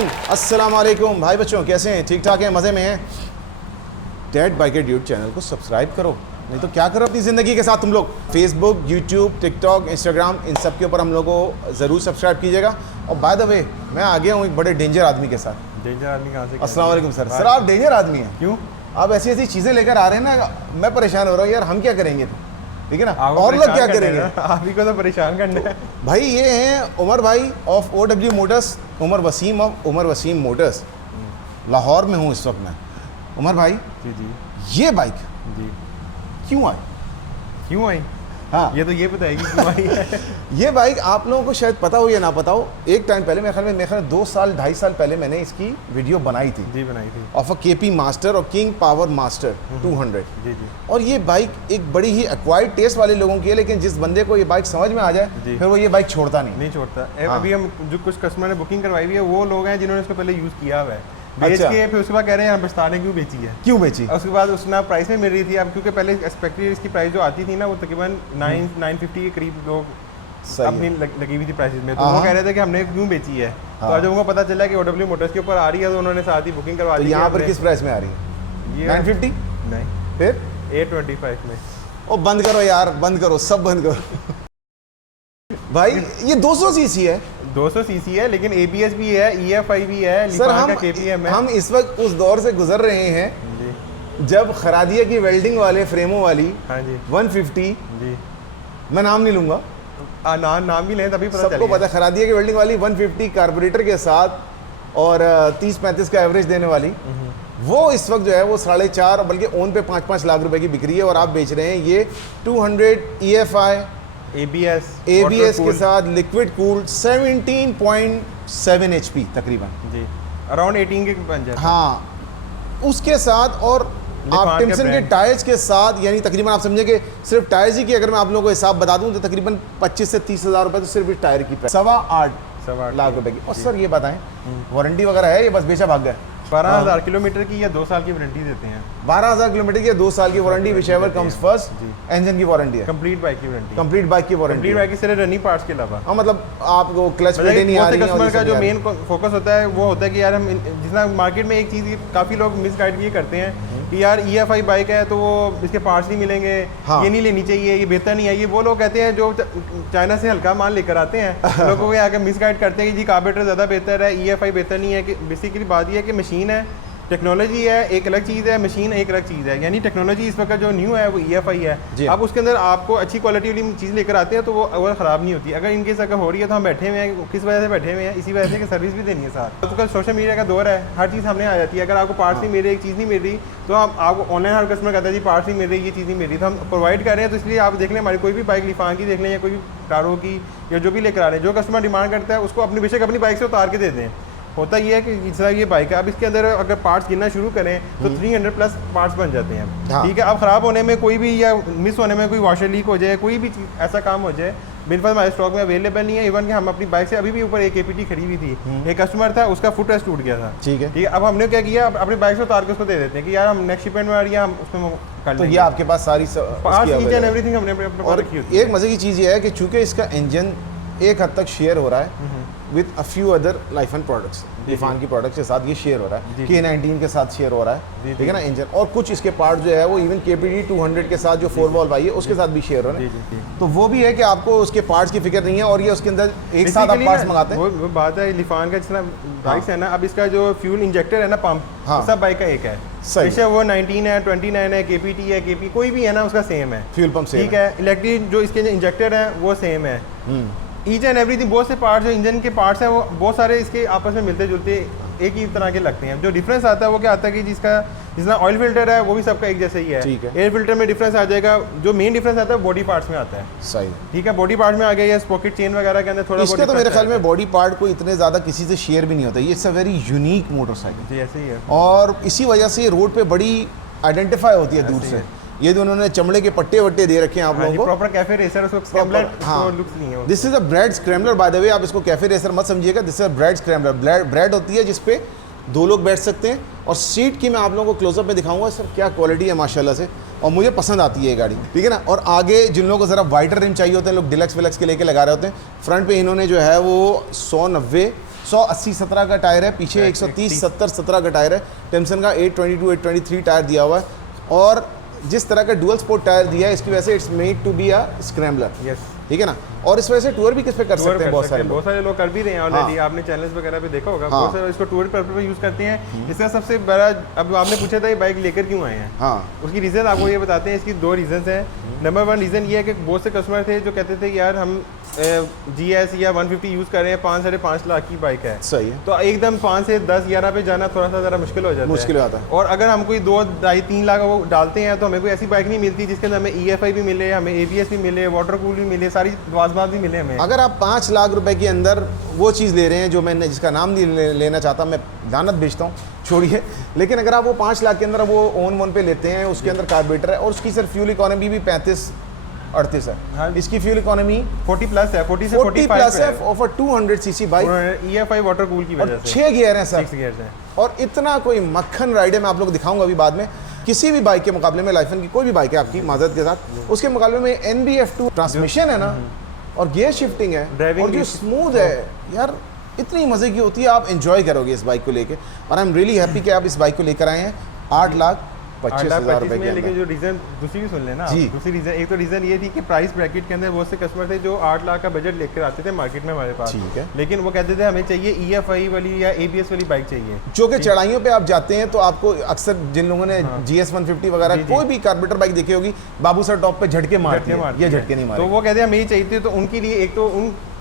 Morning, अस्सलाम वालेकुम भाई बच्चों, कैसे हैं? ठीक ठाक हैं, मज़े में हैं? डेड बाइकर ड्यूड चैनल को सब्सक्राइब करो, नहीं तो क्या करो अपनी ज़िंदगी के साथ तुम लोग। फेसबुक, यूट्यूब, टिकटॉक, इंस्टाग्राम, इन सब के ऊपर हम लोग को ज़रूर सब्सक्राइब कीजिएगा। और बाय द वे, मैं आ गया हूँ एक बड़े डेंजर आदमी के साथ। डेंजर आदमी कहाँ से? अस्सलाम वालेकुम सर। सर आप डेंजर आदमी हैं। क्यों? आप ऐसी ऐसी चीज़ें लेकर आ रहे हैं ना, मैं परेशान हो रहा हूँ यार। हम क्या करेंगे, ठीक है ना? और लोग क्या करेंगे? आप ही को तो परेशान करना है भाई ये हैं उमर भाई of OW motors, Umar Wasim of Umar Wasim motors. Lahore में हूँ इस वक्त मैं। उमर भाई जी जी ये बाइक जी क्यों आई? हाँ, ये तो ये बताएगी क्यों आई है। ये बाइक आप लोगों को शायद पता हो या ना पता हो, एक टाइम पहले मेरे ख्याल 2 साल 2.5 साल पहले मैंने इसकी वीडियो बनाई थी। जी बनाई थी। ऑफ अ KP मास्टर और किंग पावर मास्टर 200। जी जी। और ये बाइक एक बड़ी ही एक्वायर्ड टेस्ट वाले लोगों की है, लेकिन जिस बंदे को ये बाइक समझ में आ जाए फिर वो ये बाइक छोड़ता नहीं छोड़ता। हाँ। अभी हम जो कुछ कस्टमर ने बुकिंग करवाई हुई है वो लोग हैं जिन्होंने इसको पहले यूज़ किया हुआ है, बेच अच्छा। के फिर उसके बाद कह रहे हैं हम पछताने क्यों बेची है। क्यों बेची? और उसके बाद उसने प्राइस में मिल रही थी अब, क्योंकि पहले एक्सपेक्टेड इसकी प्राइस जो आती थी ना वो तकरीबन 950 के करीब लोग अपनी लगी हुई थी प्राइसेस में, तो वो कह रहे थे कि हमने क्यों बेची है। तो जब उनको पता चला कि OW मोटर्स के ऊपर आ रही है तो उन्होंने साथ ही बुकिंग करवा दी। तो यहाँ पर किस प्राइस में आ रही है? ये 950? नहीं, फिर 825 में। ओ बंद करो यार, बंद करो, सब बंद करो। भाई ये 200 सीसी है। 200 सीसी है, लेकिन ABS भी है, EFI भी है, सर लिफान का KPM है। हम इस वक्त उस दौर से गुजर रहे हैं जी जब खरादिया की वेल्डिंग वाले फ्रेमों वाली हाँ जी 150, जी। मैं नाम नहीं लूंगा, नाम भी लें तभी पता सबको चलेगा। पता है, खरादिया की वेल्डिंग वाली 150 कार्बोरेटर के साथ और 30-35 का एवरेज देने वाली, वो इस वक्त जो है वो 4.5 बल्कि ओन पे 5-5 लाख रुपए की बिक रही है। और आप बेच रहे हैं ये 200 EFI ABS के साथ लिक्विड कूल्ड 17.7 HP तकरीबन जी, अराउंड 18 के बन जाए। हाँ, उसके साथ और आप टिम्सन के टायर्स के साथ, यानी तकरीबन आप समझे कि सिर्फ टायर्स ही की अगर मैं आप लोगों को हिसाब बता दूं तो तकरीबन 25 से 30 हज़ार रुपए तो सिर्फ इस टायर की प्राइस 8.25 लाख रुपए की। और सर ये बताएं वारंटी वगैरह है, ये बस बेचा भाग गया? 12,000 किलोमीटर की या 2 साल की वारंटी देते हैं। 12,000 किलोमीटर की 2 साल की warranty, whichever comes first. Engine की वारंटी है, कंप्लीट बाइक की वारंटी, कंप्लीट बाइक की वारंटी, कंप्लीट बाइक की सिर्फ रनिंग पार्ट्स के अलावा। हाँ, मतलब आपको क्लच प्लेटें नहीं आ रही हैं। कस्टमर का जो मेन फोकस होता है वो होता है कि यार हम जितना मार्केट में एक चीज़ काफ़ी लोग मिसगाइड ये करते हैं कि यार EFI बाइक है तो वो इसके पार्ट्स नहीं मिलेंगे, ये नहीं लेनी चाहिए, ये बेहतर नहीं है। ये वो लोग कहते हैं जो चाइना से हल्का माल लेकर आते हैं, लोगों को आके मिसगाइड करते हैं कि जी कार्बोरेटर ज़्यादा बेहतर है, EFI बेहतर नहीं है। कि बेसिकली बात ये है कि मशीन है, टेक्नोलॉजी है एक अलग चीज़ है, मशीन एक अलग चीज़ है। यानी टेक्नोलॉजी इस वक्त जो न्यू है वो EFI है। अब उसके अंदर आपको अच्छी क्वालिटी वाली चीज़ लेकर आते हैं तो वो ओवर ख़राब नहीं होती। अगर इनकेस अगर हो रही है तो हम बैठे हुए हैं, किस वजह से बैठे हुए हैं? इसी वजह से कि सर्विस भी देनी है साथ। आजकल सोशल मीडिया का दौर है, हर चीज़ सामने आ जाती है। अगर आपको पार्ट्स नहीं मिल रही, एक चीज़ नहीं मिल रही, तो आपको ऑनलाइन हर कस्टमर कहता है जी पार्ट्स नहीं मिल रही, ये चीज़ नहीं मिल रही, तो हम प्रोवाइड कर रहे हैं। तो इसलिए आप देख लें हमारी कोई भी बाइक लिफान की देख लें या कोई भी टारो की या जो भी लेकर आ रहे हैं, जो कस्टमर डिमांड करता है उसको अपनी बेशक अपनी बाइक से उतार के दे दें। होता ये है कि इस तरह ये बाइक है, अब इसके अंदर अगर पार्ट्स गिनना शुरू करें तो 300 प्लस पार्ट्स बन जाते हैं। ठीक है, अब ख़राब होने में कोई भी या मिस होने में कोई वॉशर लीक हो जाए, कोई भी ऐसा काम हो जाए, बिल्कुल हमारे स्टॉक में अवेलेबल नहीं है। इवन कि हम अपनी बाइक से अभी भी ऊपर एक APT खड़ी हुई थी, एक कस्टमर था उसका फुट रेस्ट टूट गया था। ठीक है, अब हमने क्या किया, अपनी बाइक से उतार के उसको दे देते हैं कि यार हम नेक्स्ट शिपमेंट में आ रही है, हम उसमें कर लेंगे। तो ये आपके पास सारी एवरीथिंग हमने अपने और एक मजे की चीज़ ये है कि चूंकि इसका इंजन एक हद तक शेयर हो रहा है with a few other Lifan products, Lifan की प्रोडक्ट्स के साथ ये शेयर हो रहा है, K19 के साथ शेयर हो रहा है, ठीक है ना इंजन। और कुछ इसके पार्ट जो है वो इवन KPD 200 के साथ जो 4 वॉल्व आई है उसके साथ भी शेयर हो रहा है। तो वो भी है कि आपको उसके पार्ट्स की फिक्र नहीं है और ये उसके अंदर एक साथ आप पार्ट्स मंगाते हैं। वो बात है लिफान का, जितना बाइक है ना, अब इसका जो फ्यूल इंजेक्टर है ना, पंप सब बाइक का एक है। वैसे वो 19 है, 29 है, KPT है, KP कोई भी है ना उसका सेम है, फ्यूल पंप सेम, ठीक है। इलेक्ट्रिक जो इसके इंजेक्टर है वो सेम है, ईच एंड एवरीथिंग। बहुत से पार्ट्स जो इंजन के पार्ट्स हैं वो बहुत सारे इसके आपस में मिलते जुलते एक ही तरह के लगते हैं। जो डिफरेंस आता है वो क्या आता है कि जिसका ऑयल फिल्टर है वो भी सबका एक जैसा ही है। एयर फिल्टर में डिफरेंस आ जाएगा, जो मेन डिफरेंस आता है बॉडी पार्ट्स में आता है। सही, ठीक है, बॉडी पार्ट में आ गया या स्पॉकेट चेन वगैरह के अंदर थोड़ा इसका तो मेरे ख्याल में बॉडी पार्ट को इतने ज़्यादा किसी से शेयर भी नहीं होता। ये it's a very unique motorcycle जी, ऐसे ही है। और इसी वजह से रोड पे बड़ी आइडेंटिफाई होती है दूर से। ये जो उन्होंने चमड़े के पट्टे वट्टे दे रखे हैं आप लोगों को, प्रॉपर कैफे रेसर, उसको स्क्रैम्बलर लुक्स नहीं है। This is a bread scrambler by the way, आप इसको कैफे रेसर मत समझिएगा, this is a bread scrambler. Bread होती है जिसपे 2 लोग बैठ सकते हैं। और सीट की मैं आप लोगों को क्लोजअप में दिखाऊंगा सर, क्या क्वालिटी है माशाल्लाह से, और मुझे पसंद आती है ये गाड़ी, ठीक है ना। और आगे जिन लोगों को ज़रा वाइडर रिम चाहिए होते हैं, लोग डिलक्स विलक्स के लेके लगा रहे होते हैं, फ्रंट पे इन्होंने जो है वो 190 180-17 का टायर है, पीछे 130-70-17 का टायर है। टिम्सन का 822-823 टायर दिया हुआ है, और जिस तरह का डुअल स्पोर्ट टायर दिया है इसकी वजह से it's made to be a scrambler, ठीक है ना। और इस वजह से टूर भी किस पे कर सकते हैं, बहुत सारे लोग कर भी रहे हैं ऑलरेडी। आपने चैनल्स वगैरह पे देखा होगा, बहुत सारे इसको टूर पर्पस पे यूज करते हैं। इसका सबसे बड़ा, अब आपने पूछा था ये बाइक लेकर क्यों आए हैं, उसकी रीजन आपको ये बताते हैं। इसकी 2 रीजन है। नंबर 1 रीजन ये है कि बहुत से कस्टमर थे जो कहते थे कि यार हम GS या 150 यूज़ कर रहे हैं, 5-5.5 लाख की बाइक है, सही है, तो एकदम 5 से 10-11 पे जाना थोड़ा सा ज़रा मुश्किल हो जाता है। और अगर हम कोई 2-2.5-3 लाख वो डालते हैं तो हमें कोई ऐसी बाइक नहीं मिलती जिसके अंदर हमें EFI भी मिले, हमें ABS भी मिले, वाटर कूल भी मिले, सारी वाजबात भी मिले हमें। अगर आप 5 लाख रुपए के अंदर वो चीज़ ले रहे हैं जो मैंने, जिसका नाम नहीं लेना चाहता, मैं दानत बेचता हूँ, छोड़िए, लेकिन अगर आप वो 5 लाख के अंदर वो ओन पे लेते हैं, उसके अंदर कार्बोरेटर है और उसकी सिर्फ फ्यूल इकोनॉमी भी 35-38 है। हाँ, इसकी फ्यूल इकोनॉमी 40 प्लस है, 40 से 45 है offer 200 CC bike, EFI water cool की वजह से 6 गियर हैं सर, 6 गियर्स हैं, और इतना कोई मक्खन राइड है, मैं आप लोग को दिखाऊंगा अभी बाद में। किसी भी बाइक के मुकाबले में, लाइफन की कोई भी बाइक है आपकी माजरत के साथ, उसके मुकाबले में NBF2 ट्रांसमिशन है ना, और गियर शिफ्टिंग है, और जो स्मूथ है यार, इतनी मजे की होती है, आप एंजॉय करोगे इस बाइक को लेके। और आई एम रियली हैप्पी कि आप इस बाइक को लेकर आए हैं 8,25,000 रुपए के। लेकिन जो रीजन दूसरी भी सुन लेना, दूसरी रीजन, एक तो रीजन ये थी कि प्राइस ब्रैकेट के अंदर बहुत से कस्टमर थे जो 8 लाख का बजट लेकर आते थे मार्केट में हमारे पास, ठीक है, लेकिन वो कहते थे हमें चाहिए EFI वाली या ABS वाली बाइक चाहिए, जो कि चढ़ाइयों पे आप जाते हैं तो आपको अक्सर, जिन लोगों ने GS 150 वगैरह कोई भी कार्बोरेटर बाइक देखी होगी, बाबू सर टॉप पे झटके मारते हैं, ये झटके नहीं मारते, तो वो कहते हैं हमें ये चाहिए। तो उनके लिए एक तो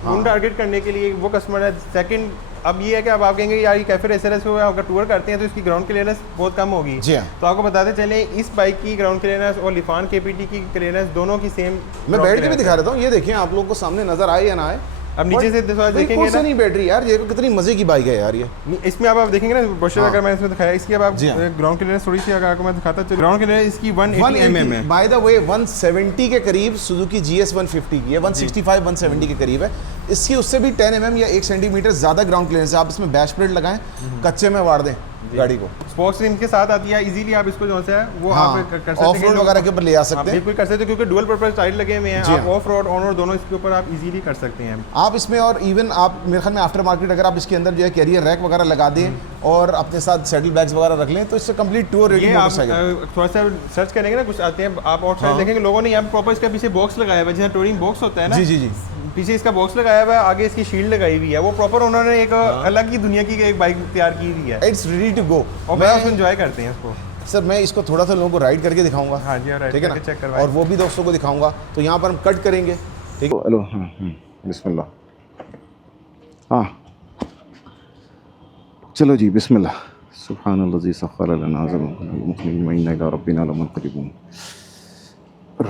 उन टारगेट करने के लिए वो कस्टमर है। सेकंड, अब ये है कि अब आप कहेंगे यार ये कैफे रेसर को अगर टूर करते हैं तो इसकी ग्राउंड क्लियरेंस बहुत कम होगी, तो आपको बताते चले इस बाइक की ग्राउंड क्लियरेंस और लिफान KPT की क्लियरेंस दोनों की सेम। मैं बैठ के भी दिखा रहा हूँ, ये देखिए आप लोगों को सामने नजर आए या ना आए। अब नीचे से देखेंगे ना, नहीं बैटरी यार, ये कितनी मजे की बाइक है यार ये। इसमें अब आप देखेंगे ना ब्रोशर, अगर मैं इसमें दिखाया, इसकी अब आप ग्राउंड क्लियरेंस थोड़ी सी अगर आपको मैं दिखाता हूं, ग्राउंड क्लियरेंस इसकी 180 mm है। बाय द वे 170 के करीब सुजुकी GS 150 की है, 165-170 के करीब है। इसकी उससे भी 10 mm या 1 सेंटीमीटर ज्यादा ग्राउंड क्लियरेंस है। आप इसमें बैश प्लेट लगाएं, कच्चे में वार दें गाड़ी को, स्पोक्स रिम के साथ आती है, इजीली आप इसको जो है वो आप कर सकते हैं, ऑफ रोड वगैरह के ऊपर ले आ सकते हैं, बिल्कुल कर सकते हैं, क्योंकि डुअल पर्पस टायर लगे हुए हैं, आप ऑफ रोड ऑन रोड दोनों इसके ऊपर आप इजीली कर सकते हैं आप इसमें। और इवन आप मेरे ख्याल में आफ्टर मार्केट अगर आप इसके अंदर जो है कैरियर रैक वगैरह लगा दें और अपने साथ सेटल बैग्स वगैरह रख लें तो इससे कंप्लीट टूर रेडी मोटरसाइकिल। थोड़ा सा सर्च करेंगे ना, कुछ आते हैं, आप आउटसाइड देखेंगे लोगों ने यहाँ प्रॉपर इसका पीछे बॉक्स लगाया हुआ है, जहाँ टूरिंग बॉक्स होता है ना, जी, पीछे इसका बॉक्स लगाया हुआ है, आगे इसकी शील्ड लगाई हुई है, वो प्रॉपर उन्होंने एक अलग ही दुनिया की एक बाइक तैयार की हुई है। इट्स रेडी टू गो, और मैं एंजॉय करते हैं इसको। सर मैं इसको थोड़ा सा लोगों को राइड करके दिखाऊंगा, हाँ जी, ठीक है ना, चेक करवाएं, और वो भी दोस्तों को दिखाऊंगा। तो यहाँ पर हम कट करेंगे, ठीक है। हेलो, बिस्मिल्लाह, हाँ चलो जी, बिस्मिल्लाह। सुब्हानल्लाज़ी सख़्ख़र लना ज़मअ रब्बिना लमुनक़लिबून।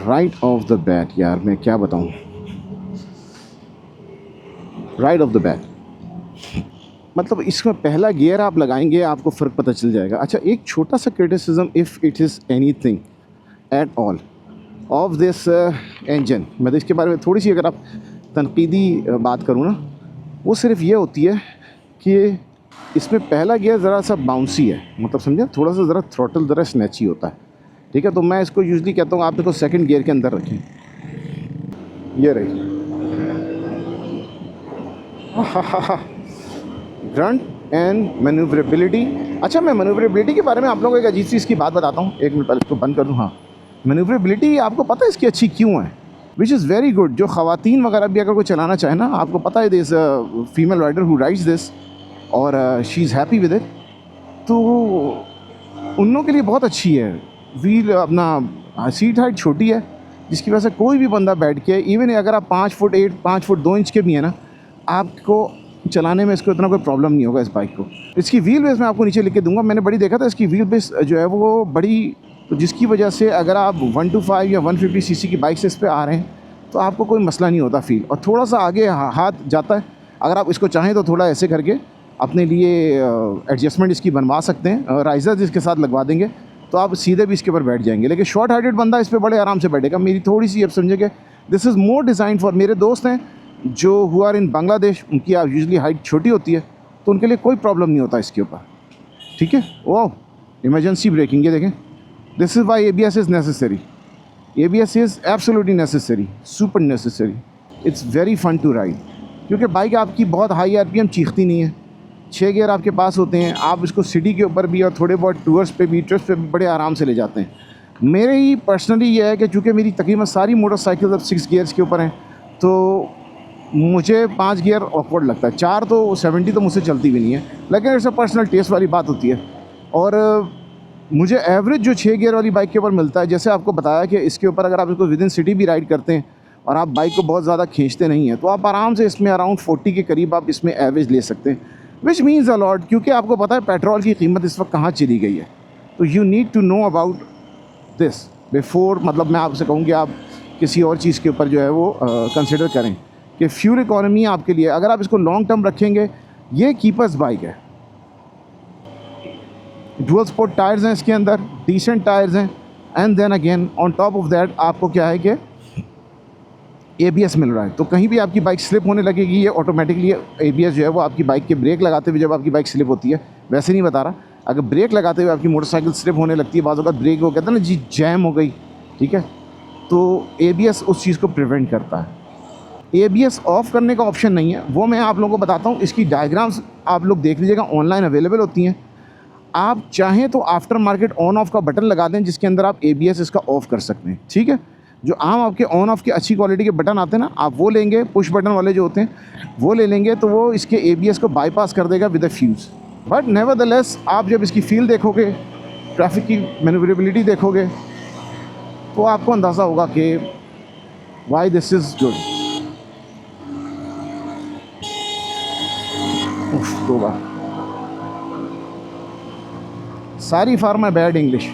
राइट ऑफ द बैट यार, मैं क्या बताऊँ, राइट ऑफ द बैट, मतलब इसमें पहला गियर आप लगाएंगे आपको फ़र्क पता चल जाएगा। अच्छा, एक छोटा सा criticism, if it is anything at all of this engine, मैं तो इसके बारे में थोड़ी सी अगर आप तनकीदी बात करूँ ना, वो सिर्फ ये होती है कि इसमें पहला गियर ज़रा सा बाउंसी है, मतलब समझे, थोड़ा सा ज़रा थ्रॉटल ज़रा स्नैची होता है, ठीक है। तो मैं इसको यूजली कहता हूँ आप देखो सेकंड गियर के अंदर रखें, ये रही ग्रंट एंड मैन्यूवरेबिलिटी। अच्छा, मैं मैन्यूवरेबिलिटी के बारे में आप लोगों को एक अजीब सी इसकी बात बताता हूँ, एक मिनट पहले इसको बंद कर दूँ। हाँ, मैन्यूवरेबिलिटी आपको पता है इसकी अच्छी क्यों है, विच इज़ वेरी गुड। जो ख़वातीन वगैरह भी अगर कोई चलाना चाहे ना, आपको पता है this female rider who rides this और she is happy with it, तो उन लोगों के लिए बहुत अच्छी है। व्हील अपना सीट हाइट छोटी है, जिसकी वजह से कोई भी बंदा बैठ के, इवन अगर आप 5 फुट 8, 5 फुट 2 इंच के भी हैं ना, आपको चलाने में इसको इतना कोई प्रॉब्लम नहीं होगा इस बाइक को। इसकी व्हील बेस मैं आपको नीचे लिख के दूंगा, मैंने बड़ी देखा था इसकी व्हील बेस जो है वो बड़ी, तो जिसकी वजह से अगर आप 125 या 150 सीसी की बाइक से इस पर आ रहे हैं तो आपको कोई मसला नहीं होता फील, और थोड़ा सा आगे हाथ जाता है। अगर आप इसको चाहें तो थोड़ा ऐसे करके अपने लिए एडजस्टमेंट इसकी बनवा सकते हैं, राइजर्स इसके साथ लगवा देंगे तो आप सीधे भी इसके ऊपर बैठ जाएंगे। लेकिन शॉर्ट हाइटेड बंदा इस पर बड़े आराम से बैठेगा। मेरी थोड़ी सी अब समझे कि this is more design for, मेरे दोस्त हैं जो हुआ इन बांग्लादेश, उनकी यूजुअली हाइट छोटी होती है तो उनके लिए कोई प्रॉब्लम नहीं होता इसके ऊपर, ठीक है। ओह, इमरजेंसी ब्रेकिंग, ये देखें, this is why ABS is necessary, ABS is absolutely necessary, super necessary. It's very fun to ride, क्योंकि बाइक आपकी बहुत हाई RPM चीखती नहीं है, 6 गियर आपके पास होते हैं, आप इसको सिटी के ऊपर भी और थोड़े बहुत टूर्स पे भी, ट्रिप्स पे भी बड़े आराम से ले जाते हैं। मेरे ही पर्सनली ये है कि चूँकि मेरी तकरीबन सारी मोटरसाइकिल अब 6 गियर्स के ऊपर हैं, तो मुझे 5 गियर ऑकवर्ड लगता है। 4 तो 70 तो मुझसे चलती भी नहीं है, लेकिन इट्स पर्सनल टेस्ट वाली बात होती है। और मुझे एवरेज जो 6 गियर वाली बाइक के ऊपर मिलता है, जैसे आपको बताया कि इसके ऊपर अगर आप इसको विद इन सिटी भी राइड करते हैं और आप बाइक को बहुत ज़्यादा खींचते नहीं हैं, तो आप आराम से इसमें अराउंड 40 के करीब आप इसमें एवरेज ले सकते हैं, विच मीन्स अ लॉट, क्योंकि आपको पता है पेट्रोल की कीमत इस वक्त कहाँ चली गई है। तो you need to know about this before, मतलब मैं आपसे कहूँ कि आप किसी और चीज़ के ऊपर जो है वो कंसिडर करें कि फ्यूल इकॉनमी आपके लिए, अगर आप इसको लॉन्ग टर्म रखेंगे, ये कीपर्स बाइक है। डुअल स्पोर्ट टायर्स हैं इसके अंदर, डिसेंट टायर्स हैं, and then again on top of that आपको क्या है कि ABS मिल रहा है। तो कहीं भी आपकी बाइक स्लिप होने लगेगी, ये ऑटोमेटिकली ABS जो है वो आपकी बाइक के ब्रेक लगाते हुए, जब आपकी बाइक स्लिप होती है, वैसे नहीं बता रहा, अगर ब्रेक लगाते हुए आपकी मोटरसाइकिल स्लिप होने लगती है, बाज़ वक़्त ब्रेक हो कहते हैं ना जी जैम हो गई, ठीक है, तो ABS उस चीज़ को प्रिवेंट करता है। ABS ऑफ़ करने का ऑप्शन नहीं है, वो मैं आप लोगों को बताता हूँ। इसकी डायग्राम्स आप लोग देख लीजिएगा, ऑनलाइन अवेलेबल होती हैं। आप चाहें तो आफ्टर मार्केट ऑन ऑफ का बटन लगा दें, जिसके अंदर आप ABS इसका ऑफ़ कर सकते हैं, ठीक है। जो आम आपके ऑन ऑफ के अच्छी क्वालिटी के बटन आते हैं ना, आप वो लेंगे, पुश बटन वाले जो होते हैं वो ले लेंगे, तो वो इसके ABS को बाईपास कर देगा with a fuse. But nevertheless आप जब इसकी फील देखोगे, ट्रैफिक की मैन्यूवरेबिलिटी देखोगे, तो आपको अंदाज़ा होगा कि वाई दिस इज़ गुड। तो Sorry for my bad English,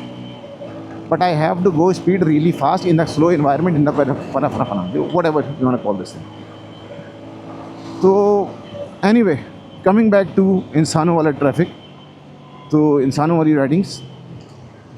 but I have to go speed really fast in the slow environment, in the whatever you want to call this thing. तो anyway, coming back to इंसानों वाला traffic, तो इंसानों वाली ridings,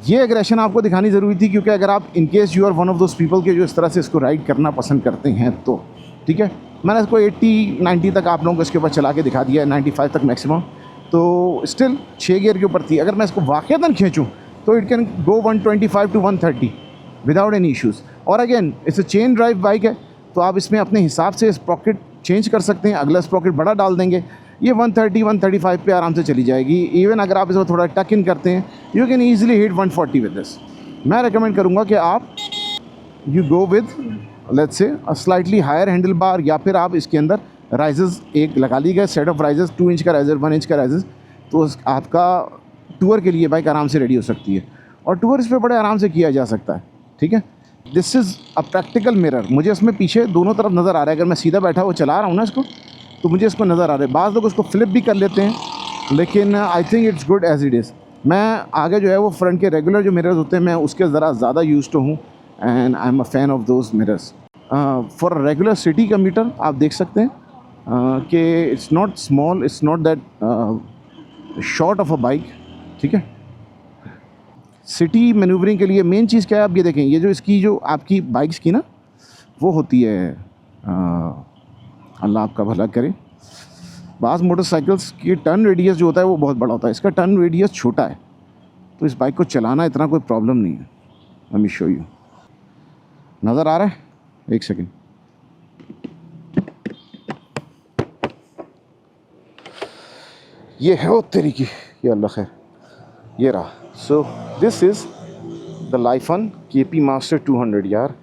ये aggression आपको दिखानी ज़रूरी थी, क्योंकि अगर आप in case you are one of those people के जो इस तरह से इसको राइड करना पसंद करते हैं, तो ठीक है, मैंने इसको 80-90 तक आप लोगों को इसके ऊपर चला के दिखा दिया है, 95 तक मैक्सिमम। तो स्टिल 6 गियर के ऊपर थी। अगर मैं इसको वाक़ईतन खींचूँ तो it can go 125 to 130 without any issues. और again it's a chain drive bike है, तो आप इसमें अपने हिसाब से स्प्रॉकेट चेंज कर सकते हैं, अगला स्प्रॉकेट बड़ा डाल देंगे, ये 130-135 पे आराम से चली जाएगी। इवन अगर आप इसको थोड़ा टक इन करते हैं, you can easily hit 140 with this. मैं रिकमेंड करूँगा कि आप you go with let's say a slightly higher handle bar, या फिर आप इसके अंदर राइजेस एक लगा ली गए, सेट ऑफ राइजेस, 2 इंच का राइजर, 1 इंच का राइजेस, तो आपका टूर के लिए बाइक आराम से रेडी हो सकती है, और टूर इस पर बड़े आराम से किया जा सकता है, ठीक है। This is a practical mirror, मुझे इसमें पीछे दोनों तरफ नज़र आ रहा है। अगर मैं सीधा बैठा हुआ चला रहा हूँ ना इसको, तो मुझे इसको नज़र आ रहा है। बाज़ लोग उसको फ्लिप भी कर लेते हैं, लेकिन I think it's good as it is. मैं आगे जो है वो फ्रंट के रेगुलर जो मिरर्स होते हैं, मैं उसके ज़रा ज़्यादा यूज तो हूँ, and I am a fan of those mirrors. For regular city commuter आप देख सकते हैं कि it's not small, it's not that short of a bike, ठीक है। सिटी मैन्यूवरिंग के लिए मेन चीज़ क्या है, आप ये देखें, ये जो इसकी जो आपकी बाइक्स की ना वो होती है, अल्लाह आपका भला करे, बाज़ मोटरसाइकिल्स की टर्न रेडियस जो होता है वो बहुत बड़ा होता है, इसका टर्न रेडियस छोटा है, तो इस बाइक को चलाना इतना कोई प्रॉब्लम नहीं है। लेट मी शो यू, नज़र आ रहा है, एक सेकेंड, ये है वो तरीकी, ये अल्लाह खैर, ये रहा। So this is the Lifan KP master 200 यार।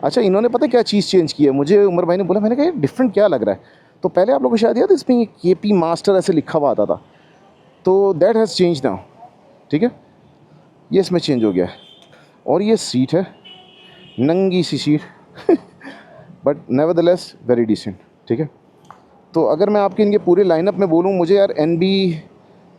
अच्छा, इन्होंने पता क्या चीज़ चेंज की है, मुझे उमर भाई ने बोला, मैंने कहा ये डिफरेंट क्या लग रहा है, तो पहले आप लोगों को शायद याद है इसमें KP मास्टर ऐसे लिखा हुआ आता था, तो दैट हैज़ चेंज नाउ, ठीक है, ये इसमें चेंज हो गया है। और ये सीट है, नंगी सी seat but nevertheless very decent, ठीक है। तो अगर मैं आपके इनके पूरे लाइनअप में बोलूँ, मुझे यार NB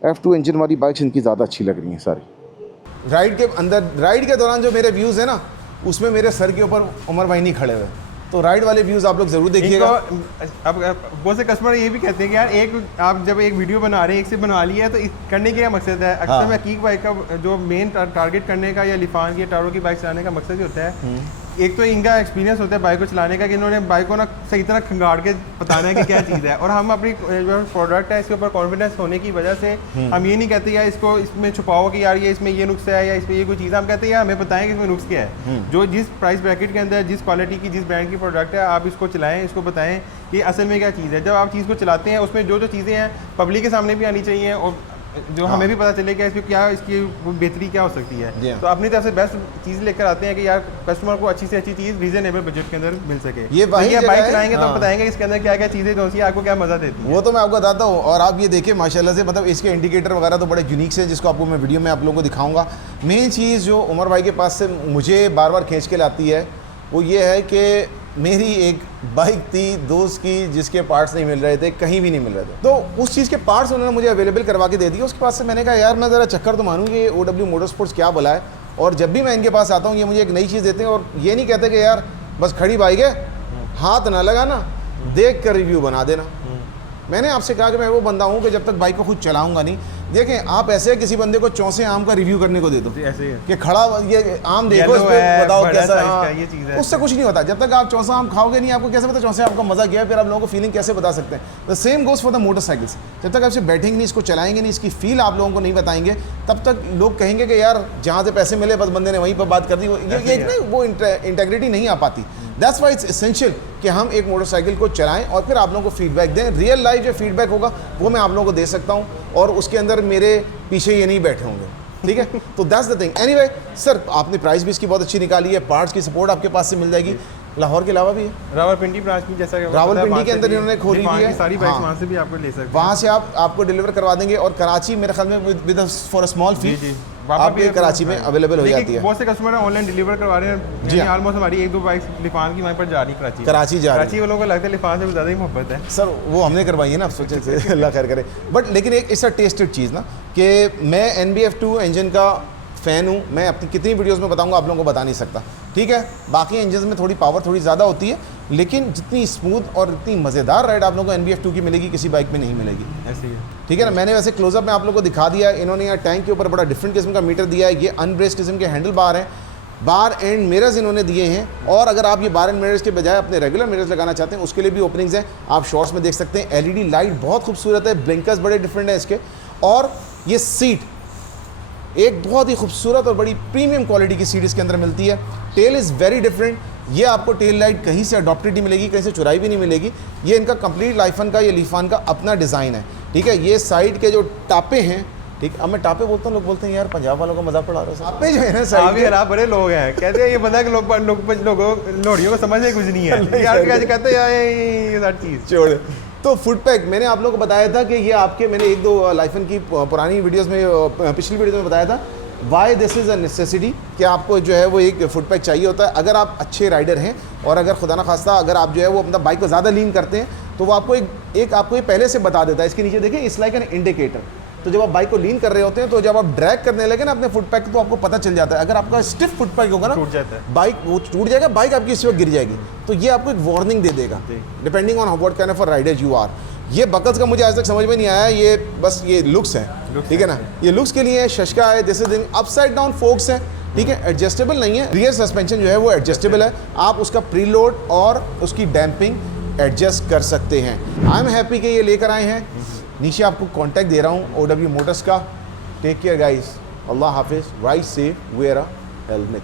F2 इंजन वाली बाइक्स इनकी ज़्यादा अच्छी लग रही हैं सारी। राइड के अंदर, राइड के दौरान जो मेरे व्यूज़ हैं ना, उसमें मेरे सर के ऊपर उमर भाई नहीं खड़े हुए, तो राइड वाले व्यूज़ आप लोग ज़रूर देखिएगा। अब बहुत से कस्टमर ये भी कहते हैं कि यार एक आप जब एक वीडियो बना रहे हैं, एक से बना लिया है, तो करने का क्या मकसद है। अक्सर मैं हकीक बाइक का जो मेन टारगेट करने का या लिफान की टारो की बाइक चलाने का मकसद ही होता है एक तो इनका एक्सपीरियंस होता है बाइक को चलाने का कि इन्होंने बाइक को ना सही तरह खंगाड़ के बताना है कि क्या चीज़ है, और हम अपनी जो प्रोडक्ट है इसके ऊपर कॉन्फिडेंस होने की वजह से हम ये नहीं कहते यार इसको इसमें छुपाओ कि यार ये इसमें ये नुक्स है या इसमें ये कोई चीज़ है, हम कहते हैं यार हमें बताएं कि इसमें नुक्स क्या है। जो जिस प्राइस ब्रैकेट के अंदर जिस क्वालिटी की जिस ब्रांड की प्रोडक्ट है आप इसको चलाएँ, इसको बताएं कि असल में क्या चीज़ है। जब आप चीज़ को चलाते हैं उसमें जो जो चीज़ें हैं पब्लिक के सामने भी आनी चाहिए और जो हमें भी पता चले कि इसकी क्या इसकी बेहतरी क्या हो सकती है। तो अपनी तरफ से बेस्ट चीज़ लेकर आते हैं कि यार कस्टमर को अच्छी से अच्छी चीज़ रीजनेबल बजट के अंदर मिल सके। ये बाइक चलाएंगे तो बताएंगे इसके अंदर क्या क्या चीज़ें कौन सी आपको क्या मज़ा देती है, वो तो मैं आपको बताता हूँ। और आप ये देखिए माशाल्लाह से मतलब इसके इंडिकेटर वगैरह तो बड़े यूनिक से, जिसको आपको मैं वीडियो में आप लोगों को दिखाऊंगा। मेन चीज़ जो उमर भाई के पास से मुझे बार बार खींच के लाती है वो ये है कि मेरी एक बाइक थी दोस्त की जिसके पार्ट्स नहीं मिल रहे थे, कहीं भी नहीं मिल रहे थे, तो उस चीज़ के पार्ट्स उन्होंने मुझे अवेलेबल करवा के दे दिए। उसके पास से मैंने कहा यार मैं ज़रा चक्कर तो मानूँ कि OW मोटरस्पोर्ट्स क्या बोला है। और जब भी मैं इनके पास आता हूँ ये मुझे एक नई चीज़ देते हैं और ये नहीं कहते कि यार बस खड़ी बाइक है हाथ ना लगाना, देख कर रिव्यू बना देना। मैंने आपसे कहा कि मैं वो बंदा हूँ कि जब तक बाइक को खुद चलाऊंगा नहीं। देखें आप ऐसे किसी बंदे को चौसे आम का रिव्यू करने को दे दो कि खड़ा ये आम देखो इस पे बताओ कैसा है, ये चीज़ है, उससे कुछ नहीं होता। जब तक आप चौसा आम खाओगे नहीं आपको कैसे पता चौसे आम का मजा क्या है, फिर आप लोगों को फीलिंग कैसे बता सकते हैं। The same goes for the motorcycles. जब तक आप इसे बैठेंगे नहीं, इसको चलाएंगे नहीं, इसकी फील आप लोगों को नहीं बताएंगे, तब तक लोग कहेंगे कि यार जहाँ से पैसे मिले बस बंदे ने वहीं पर बात कर दी। वो इंटेग्रिटी नहीं आ पाती। दैट्स वाई इट्स एसेंशियल कि हम एक मोटरसाइकिल को चलाएं और फिर आप लोगों को फीडबैक दें। रियल लाइफ जो फीडबैक होगा वो मैं आप लोगों को दे सकता हूं और उसके अंदर मेरे पीछे ये नहीं बैठे होंगे, ठीक है। तो that's the thing. Anyway sir आपने प्राइस भी इसकी बहुत अच्छी निकाली है, पार्ट्स की सपोर्ट आपके पास से मिल जाएगी। लाहौर के अलावा भी है, रावलपिंडी ब्रांच में, जैसा रावलपिंडी के अंदर इन्होंने खोली हुई है, सारी बाइक्स वहाँ से भी आपको ले सकते हैं, वहाँ से आपको डिलीवर करवा देंगे। और कराची मेरे ख्याल में विद फॉर अ स्मॉल फी आपके कराची में अवेलेबल हो जाती है। बहुत से कस्टमर ऑनलाइन डिलीवर करवा रहे हैं जी। ऑलमोस्ट हमारी 1-2 बाइक्स लिफान की वहीं पर जा रही कराची जा रही है। कराची वालों को लगता है लिफान से ज़्यादा ही मोहब्बत है सर, वो हमने करवाई है ना, सोचे से अल्लाह खैर करे। बट लेकिन एक इसका टेस्टेड चीज़ ना कि मैं NBF2 इंजन का फ़ैन हूँ। मैं अपनी कितनी वीडियोस में बताऊंगा आप लोगों को बता नहीं सकता, ठीक है। बाकी इंजन में थोड़ी पावर थोड़ी ज़्यादा होती है, लेकिन जितनी स्मूथ और इतनी मज़ेदार राइड आप लोगों को NBF2 की मिलेगी किसी बाइक में नहीं मिलेगी, ऐसे ही, ठीक है ना। मैंने वैसे क्लोजअप में आप लोगों को दिखा दिया है। इन्होंने यहाँ टैंक के ऊपर बड़ा डिफरेंट किस्म का मीटर दिया है। ये अनब्रेस्ड किस्म के हैंडल बार हैं, बार एंड मिरर्स इन्होंने दिए हैं। और अगर आप ये बार एंड मिरर्स के बजाय अपने रेगुलर मिरर्स लगाना चाहते हैं उसके लिए भी ओपनिंग्स हैं, आप शॉर्ट्स में देख सकते हैं। LED लाइट बहुत खूबसूरत है, ब्लिंकर्स बड़े डिफरेंट है इसके। और ये सीट एक बहुत ही खूबसूरत और बड़ी प्रीमियम क्वालिटी की सीट इसके अंदर मिलती है। Tail is very different. ये आपको टेल लाइट कहीं से अडॉप्टेड नहीं मिलेगी, कहीं से चुराई भी नहीं मिलेगी। ये इनका कंप्लीट लाइफन का, ये लीफान का अपना डिज़ाइन है, ठीक है। ये साइड के जो टापे हैं, ठीक, अब मैं टापे बोलता हूँ, लोग बोलते हैं यार पंजाब वालों का मजाक पड़ा रहा है। टापे जो है ना साइड के, बड़े लोग हैं कहते हैं ये बंदा के लोगों को समझने कुछ नहीं है यार, कहते हैं ये सारी चीज़ छोड़। तो फुट पैक मैंने आप लोगों को बताया था कि ये आपके, मैंने 1-2 लाइफन की पुरानी वीडियोस में, पिछली वीडियोस में बताया था why this is a necessity, कि आपको जो है वो एक फुट पैक चाहिए होता है। अगर आप अच्छे राइडर हैं और अगर खुदा ना खास्ता अगर आप जो है वो अपना बाइक को ज़्यादा लीन करते हैं तो वो आपको एक आपको ये पहले से बता देता है। इसके नीचे देखिए इट्स लाइक एन इंडिकेटर। तो जब आप बाइक को लीन कर रहे होते हैं तो जब आप ड्रैग करने लगे ना अपने फुट पैक तो आपको पता चल जाता है। अगर आपका स्टिफ फुट पैक होगा ना, टूट जाता है बाइक, वो टूट जाएगा, बाइक आपकी इस वक्त गिर जाएगी। तो ये आपको एक वार्निंग दे देगा depending on what kind of a rider you are. ये बकल्स का मुझे आज तक समझ में नहीं आया, ये बस ये लुक्स है, ठीक है ना। ये लुक्स के लिए शशका है, this is upside down focus है, ठीक है, एडजस्टेबल नहीं है। रियर सस्पेंशन जो है वो एडजस्टेबल है, आप उसका प्रीलोड और उसकी डैम्पिंग एडजस्ट कर सकते हैं। आई एम हैप्पी कि ये लेकर आए हैं। नीचे आपको कॉन्टैक्ट दे रहा हूँ OW मोटर्स का। टेक केयर गाइस, अल्लाह हाफिज़, ride safe, wear a helmet.